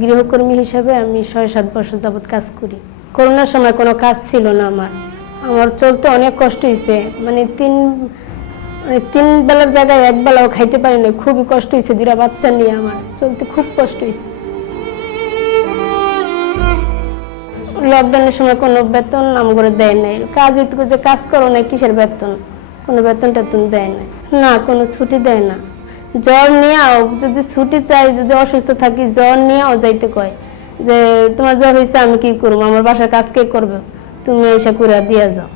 গৃহকর্মী হিসাবে আমি ৬-৭ বছর যাবৎ কাজ করি। করোনার সময় কোনো কাজ ছিল না আমার চলতে অনেক কষ্ট হয়েছে। মানে তিন বেলার জায়গায় এক বেলাও খাইতে পারি না, খুবই কষ্ট হয়েছে। 2টা বাচ্চা নিয়ে আমার চলতে খুব কষ্ট হয়েছে। লকডাউনের সময় কোনো বেতন আমাকে দেয় নাই। যে কাজ করো না, কিসের বেতন? কোনো বেতন টেতন দেয় না। না, কোনো ছুটি দেয় না। জ্বর নিয়েও যদি ছুটি চাই, যদি অসুস্থ থাকি, জ্বর নিয়েও যাইতে কয় যে তোমার জ্বর হয়েছে, আমি কি করবো? আমার বাসার কাজ কে করবে? তুমি এসে করে দিয়ে যাও।